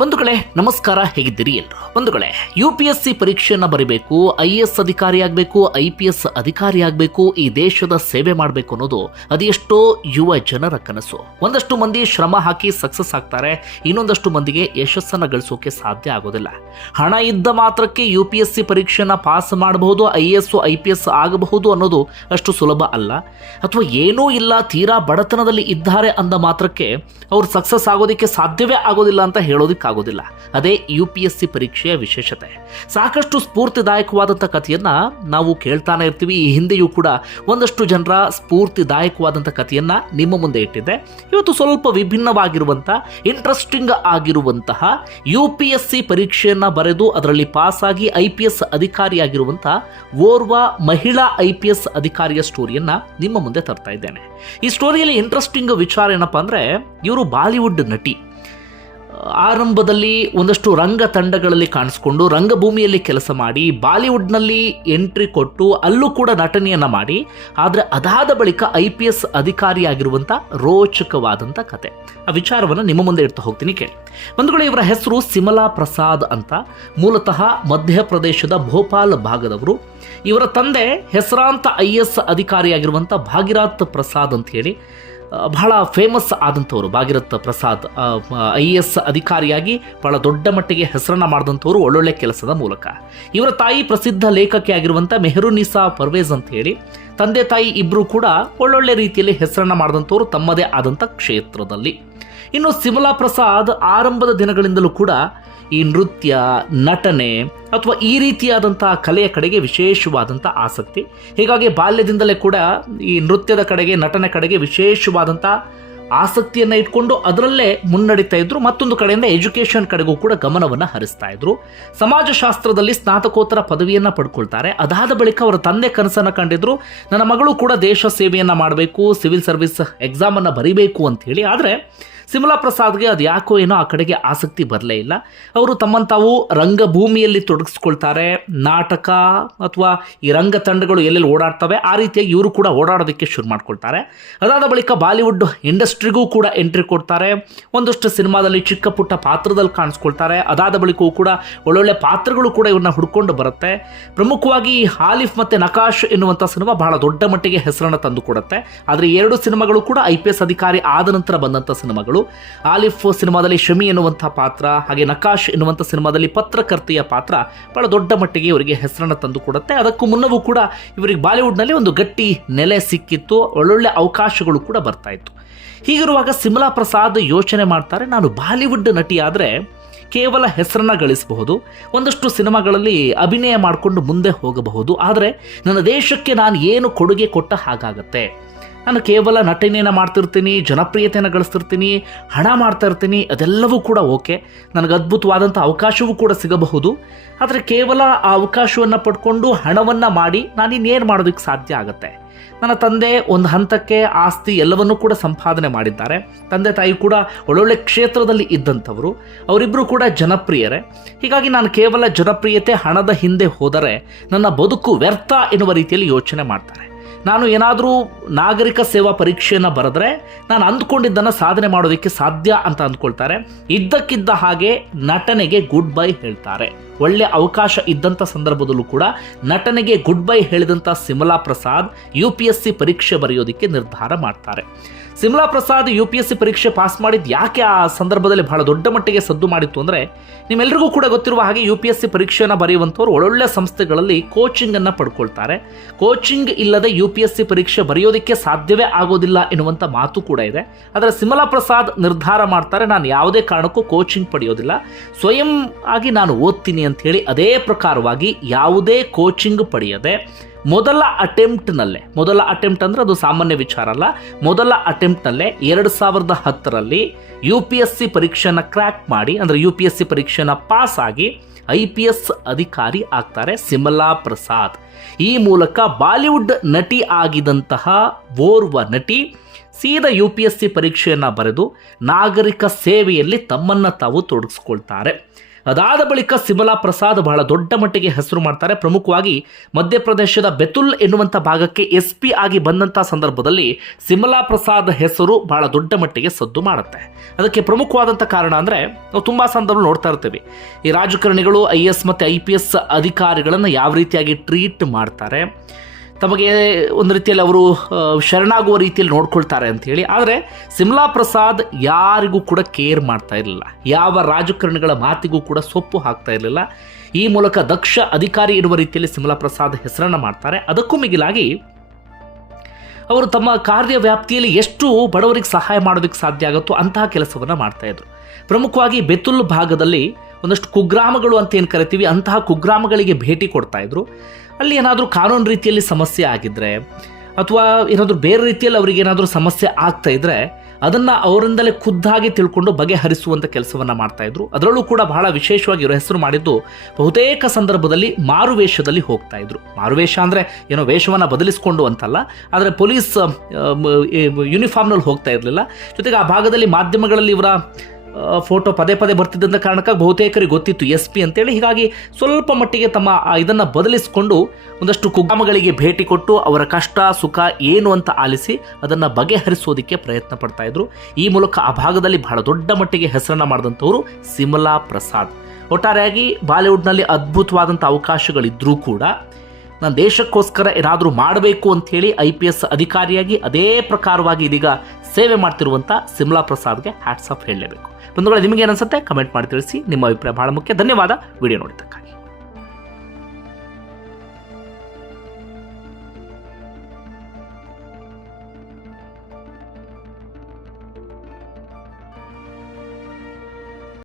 ಬಂಧುಗಳೇ, ನಮಸ್ಕಾರ. ಹೇಗಿದ್ದೀರಿ ಎಲ್ಲರೂ? ಬಂಧುಗಳೇ ಯು ಪಿ ಎಸ್ ಸಿ ಪರೀಕ್ಷೆಯನ್ನು ಬರೀಬೇಕು ಐ ಎಸ್ ಅಧಿಕಾರಿ ಆಗಬೇಕು ಐ ಪಿ ಎಸ್ ಅಧಿಕಾರಿ ಆಗಬೇಕು ಈ ದೇಶದ ಸೇವೆ ಮಾಡಬೇಕು ಅನ್ನೋದು ಅದೆಷ್ಟೋ ಯುವ ಜನರ ಕನಸು. ಒಂದಷ್ಟು ಮಂದಿ ಶ್ರಮ ಹಾಕಿ ಸಕ್ಸಸ್ ಆಗ್ತಾರೆ, ಇನ್ನೊಂದಷ್ಟು ಮಂದಿಗೆ ಯಶಸ್ಸನ್ನು ಗಳಿಸೋಕೆ ಸಾಧ್ಯ ಆಗೋದಿಲ್ಲ. ಹಣ ಇದ್ದ ಮಾತ್ರಕ್ಕೆ ಯು ಪಿ ಎಸ್ ಸಿ ಪರೀಕ್ಷೆಯನ್ನು ಪಾಸ್ ಮಾಡಬಹುದು I S I P S ಆಗಬಹುದು ಅನ್ನೋದು ಅಷ್ಟು ಸುಲಭ ಅಲ್ಲ. ಅಥವಾ ಏನೂ ಇಲ್ಲ, ತೀರಾ ಬಡತನದಲ್ಲಿ ಇದ್ದಾರೆ ಅಂದ ಮಾತ್ರಕ್ಕೆ ಅವ್ರು ಸಕ್ಸಸ್ ಆಗೋದಕ್ಕೆ ಸಾಧ್ಯವೇ ಆಗೋದಿಲ್ಲ ಅಂತ ಹೇಳೋದಕ್ಕಾಗೋದಿಲ್ಲ ಅದೇ ಯು ಪಿ ಎಸ್ ಸಿ ಪರೀಕ್ಷೆಯ ವಿಶೇಷತೆ. ಸಾಕಷ್ಟು ಸ್ಫೂರ್ತಿದಾಯಕವಾದಂಥ ಕಥೆಯನ್ನು ನಾವು ಕೇಳ್ತಾನೆ ಇರ್ತೀವಿ. ಈ ಹಿಂದೆಯೂ ಕೂಡ ಒಂದಷ್ಟು ಜನರ ಸ್ಫೂರ್ತಿದಾಯಕವಾದಂಥ ಕಥೆಯನ್ನು ನಿಮ್ಮ ಮುಂದೆ ಇಟ್ಟಿದ್ದೆ. ಇವತ್ತು ಸ್ವಲ್ಪ ವಿಭಿನ್ನವಾಗಿರುವಂಥ ಇಂಟ್ರೆಸ್ಟಿಂಗ್ ಆಗಿರುವಂತಹ ಯು ಪಿ ಎಸ್ ಸಿ ಪರೀಕ್ಷೆಯನ್ನು ಬರೆದು ಅದರಲ್ಲಿ ಪಾಸಾಗಿ ಐ ಪಿ ಎಸ್ ಅಧಿಕಾರಿಯಾಗಿರುವಂಥ ಓರ್ವ ಮಹಿಳಾ ಐ ಪಿ ಎಸ್ ಅಧಿಕಾರಿಯ ಸ್ಟೋರಿಯನ್ನು ನಿಮ್ಮ ಮುಂದೆ ತರ್ತಾ ಇದ್ದೇನೆ. ಈ ಸ್ಟೋರಿಯಲ್ಲಿ ಇಂಟ್ರೆಸ್ಟಿಂಗ್ ವಿಚಾರ ಏನಪ್ಪ ಅಂದರೆ, ಇವರು ಬಾಲಿವುಡ್ ನಟಿ. ಆರಂಭದಲ್ಲಿ ಒಂದಷ್ಟು ರಂಗ ತಂಡಗಳಲ್ಲಿ ಕಾಣಿಸ್ಕೊಂಡು ರಂಗಭೂಮಿಯಲ್ಲಿ ಕೆಲಸ ಮಾಡಿ, ಬಾಲಿವುಡ್ನಲ್ಲಿ ಎಂಟ್ರಿ ಕೊಟ್ಟು ಅಲ್ಲೂ ಕೂಡ ನಟನೆಯನ್ನು ಮಾಡಿ, ಆದರೆ ಅದಾದ ಬಳಿಕ ಐ ಪಿ ಎಸ್ ಅಧಿಕಾರಿಯಾಗಿರುವಂಥ ರೋಚಕವಾದಂಥ ಕತೆ. ಆ ವಿಚಾರವನ್ನು ನಿಮ್ಮ ಮುಂದೆ ಇಡ್ತಾ ಹೋಗ್ತೀನಿ, ಕೇಳಿ. ಬಂಧುಗಳು, ಇವರ ಹೆಸರು ಸಿಮಲಾ ಪ್ರಸಾದ್ ಅಂತ. ಮೂಲತಃ ಮಧ್ಯಪ್ರದೇಶದ ಭೋಪಾಲ್ ಭಾಗದವರು. ಇವರ ತಂದೆ ಹೆಸರಾಂತ ಐ ಎಸ್ ಅಧಿಕಾರಿಯಾಗಿರುವಂಥ ಭಾಗಿರಾತ್ ಪ್ರಸಾದ್ ಅಂತ ಹೇಳಿ. ಬಹಳ famous ಆದಂಥವ್ರು. Bhagirath Prasad I A S ಅಧಿಕಾರಿಯಾಗಿ ಬಹಳ ದೊಡ್ಡ ಮಟ್ಟಿಗೆ ಹೆಸರನ್ನು ಮಾಡಿದಂಥವ್ರು ಒಳ್ಳೊಳ್ಳೆ ಕೆಲಸದ ಮೂಲಕ. ಇವರ ತಾಯಿ ಪ್ರಸಿದ್ಧ ಲೇಖಕಿ ಆಗಿರುವಂಥ ಮೆಹರುನಿಸಾ ಪರ್ವೇಜ್ ಅಂತ ಹೇಳಿ, ತಂದೆ ತಾಯಿ ಇಬ್ಬರು ಕೂಡ ಒಳ್ಳೊಳ್ಳೆ ರೀತಿಯಲ್ಲಿ ಹೆಸರನ್ನು ಮಾಡಿದಂಥವ್ರು ತಮ್ಮದೇ ಆದಂಥ ಕ್ಷೇತ್ರದಲ್ಲಿ. ಇನ್ನು ಸಿಮಲಾ ಪ್ರಸಾದ್ ಆರಂಭದ ದಿನಗಳಿಂದಲೂ ಕೂಡ ಈ ನೃತ್ಯ, ನಟನೆ ಅಥವಾ ಈ ರೀತಿಯಾದಂಥ ಕಲೆಯ ಕಡೆಗೆ ವಿಶೇಷವಾದಂಥ ಆಸಕ್ತಿ. ಹೀಗಾಗಿ ಬಾಲ್ಯದಿಂದಲೇ ಕೂಡ ಈ ನೃತ್ಯದ ಕಡೆಗೆ, ನಟನೆ ಕಡೆಗೆ ವಿಶೇಷವಾದಂಥ ಆಸಕ್ತಿಯನ್ನು ಇಟ್ಕೊಂಡು ಅದರಲ್ಲೇ ಮುನ್ನಡೀತಾ ಇದ್ರು. ಮತ್ತೊಂದು ಕಡೆಯಿಂದ ಎಜುಕೇಷನ್ ಕಡೆಗೂ ಕೂಡ ಗಮನವನ್ನು ಹರಿಸ್ತಾ ಇದ್ರು. ಸಮಾಜಶಾಸ್ತ್ರದಲ್ಲಿ ಸ್ನಾತಕೋತ್ತರ ಪದವಿಯನ್ನು ಪಡ್ಕೊಳ್ತಾರೆ. ಅದಾದ ಬಳಿಕ ಅವರ ತಂದೆ ಕನಸನ್ನು ಕಂಡಿದ್ರು. ನನ್ನ ಮಗಳು ಕೂಡ ದೇಶ ಸೇವೆಯನ್ನು ಮಾಡಬೇಕು, ಸಿವಿಲ್ ಸರ್ವಿಸ್ ಎಕ್ಸಾಮನ್ನು ಬರೀಬೇಕು ಅಂತ ಹೇಳಿ. ಆದರೆ ಸಿಮಲಾ ಪ್ರಸಾದ್ಗೆ ಅದು ಯಾಕೋ ಏನೋ ಆ ಕಡೆಗೆ ಆಸಕ್ತಿ ಬರಲೇ ಇಲ್ಲ. ಅವರು ತಮ್ಮನ್ನು ತಾವು ರಂಗಭೂಮಿಯಲ್ಲಿ ತೊಡಗಿಸ್ಕೊಳ್ತಾರೆ. ನಾಟಕ ಅಥವಾ ಈ ರಂಗ ತಂಡಗಳು ಎಲ್ಲೆಲ್ಲಿ ಓಡಾಡ್ತವೆ, ಆ ರೀತಿಯಾಗಿ ಇವರು ಕೂಡ ಓಡಾಡೋದಕ್ಕೆ ಶುರು ಮಾಡ್ಕೊಳ್ತಾರೆ. ಅದಾದ ಬಳಿಕ ಬಾಲಿವುಡ್ ಇಂಡಸ್ಟ್ರಿಗೂ ಕೂಡ ಎಂಟ್ರಿ ಕೊಡ್ತಾರೆ. ಒಂದಷ್ಟು ಸಿನಿಮಾದಲ್ಲಿ ಚಿಕ್ಕ ಪುಟ್ಟ ಪಾತ್ರದಲ್ಲಿ ಕಾಣಿಸ್ಕೊಳ್ತಾರೆ. ಅದಾದ ಬಳಿಕವೂ ಕೂಡ ಒಳ್ಳೊಳ್ಳೆ ಪಾತ್ರಗಳು ಕೂಡ ಇವನ್ನ ಹುಡ್ಕೊಂಡು ಬರುತ್ತೆ. ಪ್ರಮುಖವಾಗಿ ಹಾಲಿಫ್ ಮತ್ತು ನಕಾಶ್ ಎನ್ನುವಂಥ ಸಿನಿಮಾ ಬಹಳ ದೊಡ್ಡ ಮಟ್ಟಿಗೆ ಹೆಸರನ್ನು ತಂದು ಕೊಡುತ್ತೆ ಆದರೆ ಎರಡು ಸಿನಿಮಾಗಳು ಕೂಡ ಐ ಪಿ ಎಸ್ ಅಧಿಕಾರಿ ಆದ ನಂತರ ಬಂದಂಥ ಸಿನಿಮಾಗಳು. ಆಲಿಫ್ ಸಿನಿಮಾದಲ್ಲಿ ಶಮಿ ಎನ್ನುವಂಥ ಪಾತ್ರ, ಹಾಗೆ ನಕಾಶ್ ಎನ್ನುವಂಥ ಸಿನಿಮಾದಲ್ಲಿ ಪತ್ರಕರ್ತೆಯ ಪಾತ್ರ ಬಹಳ ದೊಡ್ಡ ಮಟ್ಟಿಗೆ ಇವರಿಗೆ ಹೆಸರನ್ನು ತಂದು ಕೊಡುತ್ತೆ. ಅದಕ್ಕೂ ಮುನ್ನವೂ ಕೂಡ ಇವರಿಗೆ ಬಾಲಿವುಡ್ನಲ್ಲಿ ಒಂದು ಗಟ್ಟಿ ನೆಲೆ ಸಿಕ್ಕಿತ್ತು, ಒಳ್ಳೊಳ್ಳೆ ಅವಕಾಶಗಳು ಕೂಡ ಬರ್ತಾ ಇತ್ತು. ಹೀಗಿರುವಾಗ ಸಿಮಲಾ ಪ್ರಸಾದ್ ಯೋಚನೆ ಮಾಡ್ತಾರೆ, ನಾನು ಬಾಲಿವುಡ್ ನಟಿ ಕೇವಲ ಹೆಸರನ್ನ ಗಳಿಸಬಹುದು, ಒಂದಷ್ಟು ಸಿನಿಮಾಗಳಲ್ಲಿ ಅಭಿನಯ ಮಾಡಿಕೊಂಡು ಮುಂದೆ ಹೋಗಬಹುದು, ಆದರೆ ನನ್ನ ದೇಶಕ್ಕೆ ನಾನು ಏನು ಕೊಡುಗೆ ಕೊಟ್ಟ ಹಾಗಾಗತ್ತೆ. ನಾನು ಕೇವಲ ನಟನೆಯನ್ನು ಮಾಡ್ತಿರ್ತೀನಿ ಜನಪ್ರಿಯತೆಯನ್ನು ಗಳಿಸ್ತಿರ್ತೀನಿ, ಹಣ ಮಾಡ್ತಾ ಇರ್ತೀನಿ, ಅದೆಲ್ಲವೂ ಕೂಡ ಓಕೆ. ನನಗೆ ಅದ್ಭುತವಾದಂಥ ಅವಕಾಶವೂ ಕೂಡ ಸಿಗಬಹುದು. ಆದರೆ ಕೇವಲ ಆ ಅವಕಾಶವನ್ನು ಪಡ್ಕೊಂಡು ಹಣವನ್ನು ಮಾಡಿ ನಾನು ಇನ್ನೇನು ಮಾಡೋದಕ್ಕೆ ಸಾಧ್ಯ ಆಗುತ್ತೆ. ನನ್ನ ತಂದೆ ಒಂದು ಹಂತಕ್ಕೆ ಆಸ್ತಿ ಎಲ್ಲವನ್ನೂ ಕೂಡ ಸಂಪಾದನೆ ಮಾಡಿದ್ದಾರೆ. ತಂದೆ ತಾಯಿ ಕೂಡ ಒಳ್ಳೊಳ್ಳೆ ಕ್ಷೇತ್ರದಲ್ಲಿ ಇದ್ದಂಥವರು. ಅವರಿಬ್ಬರು ಕೂಡ ಜನಪ್ರಿಯರೇ. ಹೀಗಾಗಿ ನಾನು ಕೇವಲ ಜನಪ್ರಿಯತೆ, ಹಣದ ಹಿಂದೆ ಹೋದರೆ ನನ್ನ ಬದುಕು ವ್ಯರ್ಥ ಎನ್ನುವ ರೀತಿಯಲ್ಲಿ ಯೋಚನೆ ಮಾಡ್ತಾರೆ. ನಾನು ಏನಾದರೂ ನಾಗರಿಕ ಸೇವಾ ಪರೀಕ್ಷೆಯನ್ನು ಬರೆದ್ರೆ ನಾನು ಅಂದ್ಕೊಂಡಿದ್ದನ್ನು ಸಾಧನೆ ಮಾಡೋದಕ್ಕೆ ಸಾಧ್ಯ ಅಂತ ಅಂದ್ಕೊಳ್ತಾರೆ. ಇದ್ದಕ್ಕಿದ್ದ ಹಾಗೆ ನಟನೆಗೆ ಗುಡ್ ಬೈ ಹೇಳ್ತಾರೆ. ಒಳ್ಳೆ ಅವಕಾಶ ಇದ್ದಂಥ ಸಂದರ್ಭದಲ್ಲೂ ಕೂಡ ನಟನೆಗೆ ಗುಡ್ ಬೈ ಹೇಳಿದಂಥ Simla Prasad U P S C ಪರೀಕ್ಷೆ ಬರೆಯೋದಕ್ಕೆ ನಿರ್ಧಾರ ಮಾಡ್ತಾರೆ. Simla Prasad U P S C ಪರೀಕ್ಷೆ ಪಾಸ್ ಮಾಡಿದ್ದು ಯಾಕೆ ಆ ಸಂದರ್ಭದಲ್ಲಿ ಬಹಳ ದೊಡ್ಡ ಮಟ್ಟಿಗೆ ಸದ್ದು ಮಾಡಿತ್ತು ಅಂದರೆ ನಿಮ್ಮೆಲ್ಲರಿಗೂ ಕೂಡ ಗೊತ್ತಿರುವ ಹಾಗೆ ಯು ಪಿ ಎಸ್ ಸಿ ಪರೀಕ್ಷೆಯನ್ನು ಬರೆಯುವಂಥವ್ರು ಒಳ್ಳೊಳ್ಳೆ ಸಂಸ್ಥೆಗಳಲ್ಲಿ ಕೋಚಿಂಗನ್ನು ಪಡ್ಕೊಳ್ತಾರೆ. ಕೋಚಿಂಗ್ ಇಲ್ಲದೆ ಯು ಪಿ ಎಸ್ ಸಿ ಪರೀಕ್ಷೆ ಬರೆಯೋದಕ್ಕೆ ಸಾಧ್ಯವೇ ಆಗೋದಿಲ್ಲ ಎನ್ನುವಂಥ ಮಾತು ಕೂಡ ಇದೆ. ಆದರೆ ಸಿಮಲಾ ಪ್ರಸಾದ್ ನಿರ್ಧಾರ ಮಾಡ್ತಾರೆ, ನಾನು ಯಾವುದೇ ಕಾರಣಕ್ಕೂ ಕೋಚಿಂಗ್ ಪಡೆಯೋದಿಲ್ಲ. ಸ್ವಯಂ ಆಗಿ ನಾನು ಓದ್ತೀನಿ ಅಂತ ಹೇಳಿ ಅದೇ ಪ್ರಕಾರವಾಗಿ ಯಾವುದೇ ಕೋಚಿಂಗ್ ಪಡೆಯದೆ ಮೊದಲ ಅಟೆಂಪ್ಟ್ನಲ್ಲೇ, ಮೊದಲ ಅಟೆಂಪ್ಟ್ ಅಂದರೆ ಅದು ಸಾಮಾನ್ಯ ವಿಚಾರ ಅಲ್ಲ. ಮೊದಲ ಅಟೆಂಪ್ಟ್ನಲ್ಲೇ ಎರಡು ಸಾವಿರದ ಹತ್ತರಲ್ಲಿ ಯು ಪಿ ಎಸ್ ಸಿ ಪರೀಕ್ಷೆನ ಕ್ರ್ಯಾಕ್ ಮಾಡಿ, ಅಂದರೆ ಯು ಪಿ ಎಸ್ ಸಿ ಪರೀಕ್ಷೆನ ಪಾಸ್ ಆಗಿ ಐ ಪಿ ಎಸ್ ಅಧಿಕಾರಿ ಆಗ್ತಾರೆ ಸಿಮಲಾ ಪ್ರಸಾದ್. ಈ ಮೂಲಕ ಬಾಲಿವುಡ್ ನಟಿ ಆಗಿದಂತಹ ಓರ್ವ ನಟಿ ಸೀದಾ ಯು ಪಿ ಎಸ್ ಸಿ ಪರೀಕ್ಷೆಯನ್ನು ಬರೆದು ನಾಗರಿಕ ಸೇವೆಯಲ್ಲಿ ತಮ್ಮನ್ನು ತಾವು ತೊಡಗಿಸ್ಕೊಳ್ತಾರೆ. ಅದಾದ ಬಳಿಕ ಸಿಮಲಾ ಪ್ರಸಾದ್ ಬಹಳ ದೊಡ್ಡ ಮಟ್ಟಿಗೆ ಹೆಸರು ಮಾಡ್ತಾರೆ. ಪ್ರಮುಖವಾಗಿ ಮಧ್ಯಪ್ರದೇಶದ ಬೆತುಲ್ ಎನ್ನುವಂಥ ಭಾಗಕ್ಕೆ ಎಸ್ ಪಿ ಆಗಿ ಬಂದಂಥ ಸಂದರ್ಭದಲ್ಲಿ ಸಿಮಲಾ ಪ್ರಸಾದ್ ಹೆಸರು ಬಹಳ ದೊಡ್ಡ ಮಟ್ಟಿಗೆ ಸದ್ದು ಮಾಡುತ್ತೆ. ಅದಕ್ಕೆ ಪ್ರಮುಖವಾದಂಥ ಕಾರಣ ಅಂದರೆ ನಾವು ತುಂಬ ಸಂದರ್ಭ ನೋಡ್ತಾ ಇರ್ತೀವಿ. ಈ ರಾಜಕಾರಣಿಗಳು, ಐ ಎಸ್ ಮತ್ತು ಐ ಪಿ ಎಸ್ ಅಧಿಕಾರಿಗಳನ್ನು ಯಾವ ರೀತಿಯಾಗಿ ಟ್ರೀಟ್ ಮಾಡ್ತಾರೆ? ತಮಗೆ ಒಂದು ರೀತಿಯಲ್ಲಿ ಅವರು ಶರಣಾಗುವ ರೀತಿಯಲ್ಲಿ ನೋಡ್ಕೊಳ್ತಾರೆ ಅಂಥೇಳಿ ಆದರೆ ಸಿಮ್ಲಾ ಪ್ರಸಾದ್ ಯಾರಿಗೂ ಕೂಡ ಕೇರ್ ಮಾಡ್ತಾ ಇರಲಿಲ್ಲ. ಯಾವ ರಾಜಕಾರಣಿಗಳ ಮಾತಿಗೂ ಕೂಡ ಸೊಪ್ಪು ಹಾಕ್ತಾ ಇರಲಿಲ್ಲ. ಈ ಮೂಲಕ ದಕ್ಷ ಅಧಿಕಾರಿ ಇರುವ ರೀತಿಯಲ್ಲಿ ಸಿಮ್ಲಾ ಪ್ರಸಾದ್ ಹೆಸರನ್ನು ಮಾಡ್ತಾರೆ. ಅದಕ್ಕೂ ಮಿಗಿಲಾಗಿ ಅವರು ತಮ್ಮ ಕಾರ್ಯ ವ್ಯಾಪ್ತಿಯಲ್ಲಿ ಎಷ್ಟು ಬಡವರಿಗೆ ಸಹಾಯ ಮಾಡೋದಕ್ಕೆ ಸಾಧ್ಯ ಆಗುತ್ತೋ ಅಂತಹ ಕೆಲಸವನ್ನು ಮಾಡ್ತಾಯಿದ್ರು ಪ್ರಮುಖವಾಗಿ ಬೆತುಲ್ ಭಾಗದಲ್ಲಿ ಒಂದಷ್ಟು ಕುಗ್ರಾಮಗಳು ಅಂತ ಏನು ಕರಿತೀವಿ, ಅಂತಹ ಕುಗ್ರಾಮಗಳಿಗೆ ಭೇಟಿ ಕೊಡ್ತಾ ಇದ್ರು. ಅಲ್ಲಿ ಏನಾದರೂ ಕಾನೂನು ರೀತಿಯಲ್ಲಿ ಸಮಸ್ಯೆ ಆಗಿದ್ರೆ, ಅಥವಾ ಏನಾದರೂ ಬೇರೆ ರೀತಿಯಲ್ಲಿ ಅವರಿಗೆ ಏನಾದರೂ ಸಮಸ್ಯೆ ಆಗ್ತಾ ಇದ್ರೆ, ಅದನ್ನು ಅವರಿಂದಲೇ ಖುದ್ದಾಗಿ ತಿಳ್ಕೊಂಡು ಬಗೆಹರಿಸುವಂಥ ಕೆಲಸವನ್ನು ಮಾಡ್ತಾಯಿದ್ರು ಅದರಲ್ಲೂ ಕೂಡ ಬಹಳ ವಿಶೇಷವಾಗಿ ಇವರು ಹೆಸರು ಮಾಡಿದ್ದು, ಬಹುತೇಕ ಸಂದರ್ಭದಲ್ಲಿ ಮಾರುವೇಷದಲ್ಲಿ ಹೋಗ್ತಾ ಇದ್ರು. ಮಾರುವೇಷ ಅಂದರೆ ಏನೋ ವೇಷವನ್ನು ಬದಲಿಸಿಕೊಂಡು ಅಂತಲ್ಲ, ಆದರೆ ಪೊಲೀಸ್ ಯೂನಿಫಾರ್ಮ್ನಲ್ಲಿ ಹೋಗ್ತಾ ಇರಲಿಲ್ಲ. ಜೊತೆಗೆ ಆ ಭಾಗದಲ್ಲಿ ಮಾಧ್ಯಮಗಳಲ್ಲಿ ಇವರ ಫೋಟೋ ಪದೇ ಪದೇ ಬರ್ತಿದ್ದಂಥ ಕಾರಣಕ್ಕಾಗಿ ಬಹುತೇಕರಿಗೆ ಗೊತ್ತಿತ್ತು ಎಸ್ ಪಿ ಅಂತೇಳಿ. ಹೀಗಾಗಿ ಸ್ವಲ್ಪ ಮಟ್ಟಿಗೆ ತಮ್ಮ ಇದನ್ನು ಬದಲಿಸಿಕೊಂಡು ಒಂದಷ್ಟು ಕುಗ್ರಾಮಗಳಿಗೆ ಭೇಟಿ ಕೊಟ್ಟು ಅವರ ಕಷ್ಟ, ಸುಖ ಏನು ಅಂತ ಆಲಿಸಿ ಅದನ್ನು ಬಗೆಹರಿಸೋದಕ್ಕೆ ಪ್ರಯತ್ನ ಪಡ್ತಾ ಇದ್ರು. ಈ ಮೂಲಕ ಆ ಭಾಗದಲ್ಲಿ ಬಹಳ ದೊಡ್ಡ ಮಟ್ಟಿಗೆ ಹೆಸರನ್ನು ಮಾಡಿದಂಥವರು ಸಿಮಲಾ ಪ್ರಸಾದ್. ಒಟ್ಟಾರೆಯಾಗಿ ಬಾಲಿವುಡ್ನಲ್ಲಿ ಅದ್ಭುತವಾದಂಥ ಅವಕಾಶಗಳಿದ್ದರೂ ಕೂಡ ನಾನು ದೇಶಕ್ಕೋಸ್ಕರ ಏನಾದರೂ ಮಾಡಬೇಕು ಅಂಥೇಳಿ ಐ ಪಿ ಎಸ್ ಅಧಿಕಾರಿಯಾಗಿ ಅದೇ ಪ್ರಕಾರವಾಗಿ ಇದೀಗ ಸೇವೆ ಮಾಡ್ತಿರುವಂಥ ಸಿಮ್ಲಾ ಪ್ರಸಾದ್ಗೆ ಹ್ಯಾಟ್ಸ್ ಆಫ್ ಹೇಳಲೇಬೇಕು. ಬಂಧುಗಳೇ, ನಿಮಗೆ ಅನಿಸುತ್ತೆ? ಕಮೆಂಟ್ ಮಾಡಿ ತಿಳಿಸಿ. ನಿಮ್ಮ ಅಭಿಪ್ರಾಯ ಬಹಳ ಮುಖ್ಯ. ಧನ್ಯವಾದ. ವಿಡಿಯೋ ನೋಡಿದ್ದಕ್ಕೆ